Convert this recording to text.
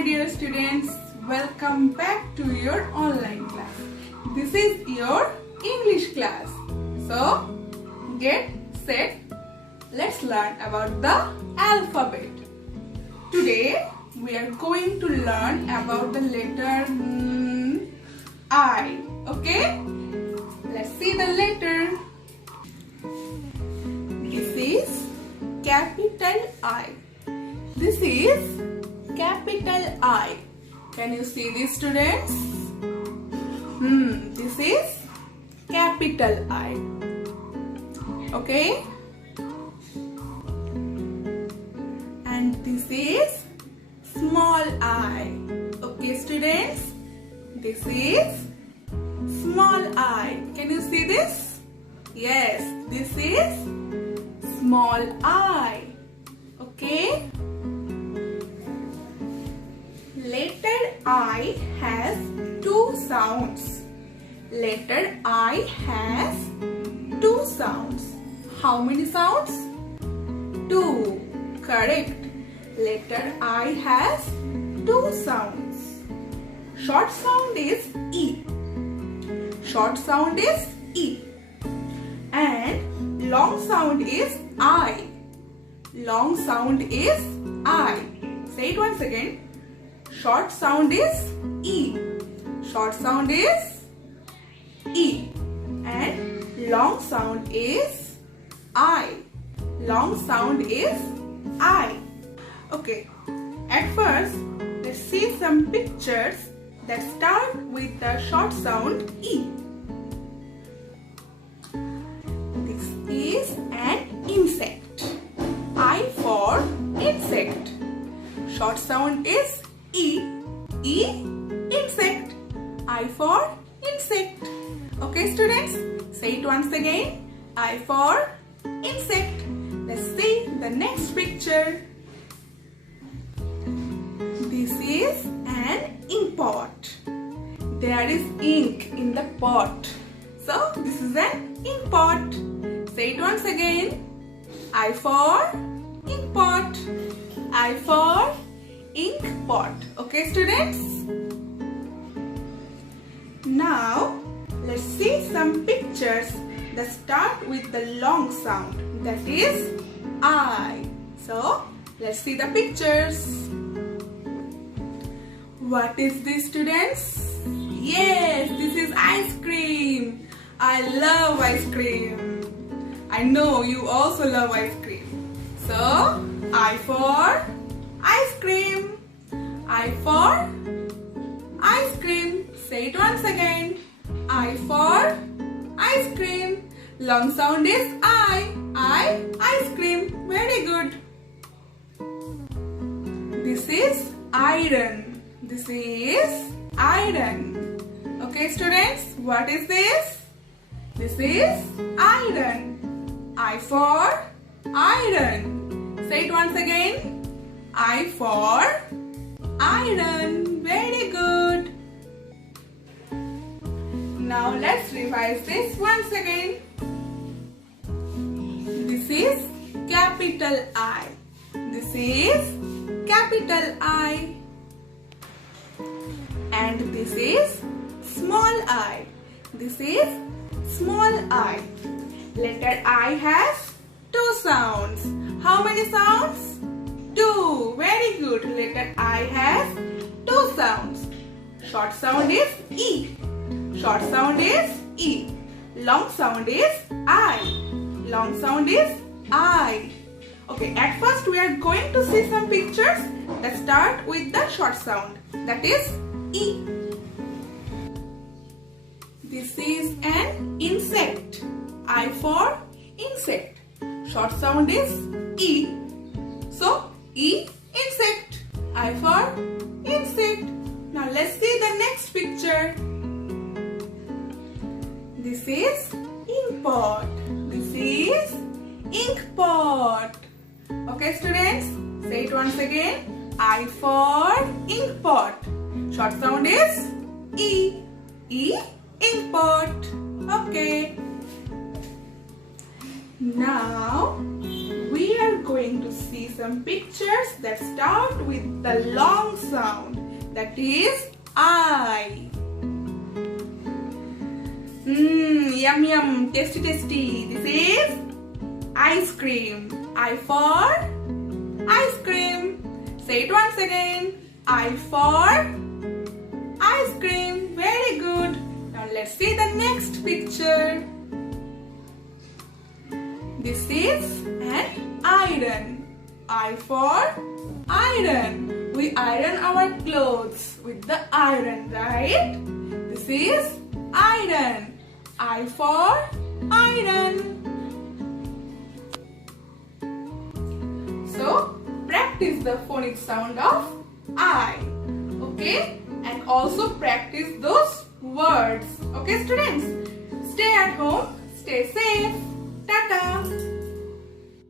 my dear students, welcome back to your online class. This is your English class. So, get set, let's learn about the alphabet. Today, we are going to learn about the letter I. Okay? Let's see the letter. This is capital I. This is capital I. Can you see this, students? This is capital I. Okay? And this is small I. Okay, students? This is small I. Can you see this? Yes, this is small I. Okay? Letter I has two sounds. Letter I has two sounds. How many sounds? Two. Correct. Letter I has two sounds. Short sound is E. Short sound is E. And long sound is I. Long sound is I. Say it once again. Short sound is E. Short sound is E. And long sound is I. Long sound is I. Okay. At first, let's see some pictures that start with the short sound E. This is an insect. I for insect. Short sound is E. E, insect. I for insect. Okay, students? Say it once again. I for insect. Let's see the next picture. This is an ink pot. There is ink in the pot. So, this is an ink pot. Say it once again. I for ink pot. I for ink pot. Okay, students? Now, let's see some pictures that start with the long sound. That is I. So, let's see the pictures. What is this, students? Yes, this is ice cream. I love ice cream. I know you also love ice cream. So, I for ice cream. I for ice cream. Say it once again. I for ice cream. Long sound is I. Ice cream. Very good. This is iron. This is iron. Okay, students, what is this? This is iron. I for iron. Say it once again. I for iron. Very good. Now let's revise this once again. This is capital I. This is capital I. And this is small I. This is small I. Letter I has two sounds. How many sounds? Two. Very good. Letter I has two sounds. Short sound is E. Short sound is E. Long sound is I. Long sound is I. Okay, at first we are going to see some pictures that start with the short sound. That is E. This is an insect. I for insect. Short sound is E. So, E, insect. I for insect. Now, let's see the next picture. This is ink pot. This is ink pot. Okay, students? Say it once again. I for ink pot. Short sound is E. E, ink pot. Okay. Now, we are going to see some pictures that start with the long sound, that is I. Yum yum, tasty tasty. This is ice cream. I for ice cream. Say it once again. I for ice cream. Very good. Now let's see the next picture. This is an iron. I for iron. We iron our clothes with the iron, right? This is iron. I for iron. So practice the phonic sound of I. Okay? And also practice those words. Okay, students? Stay at home. Stay safe. Tata.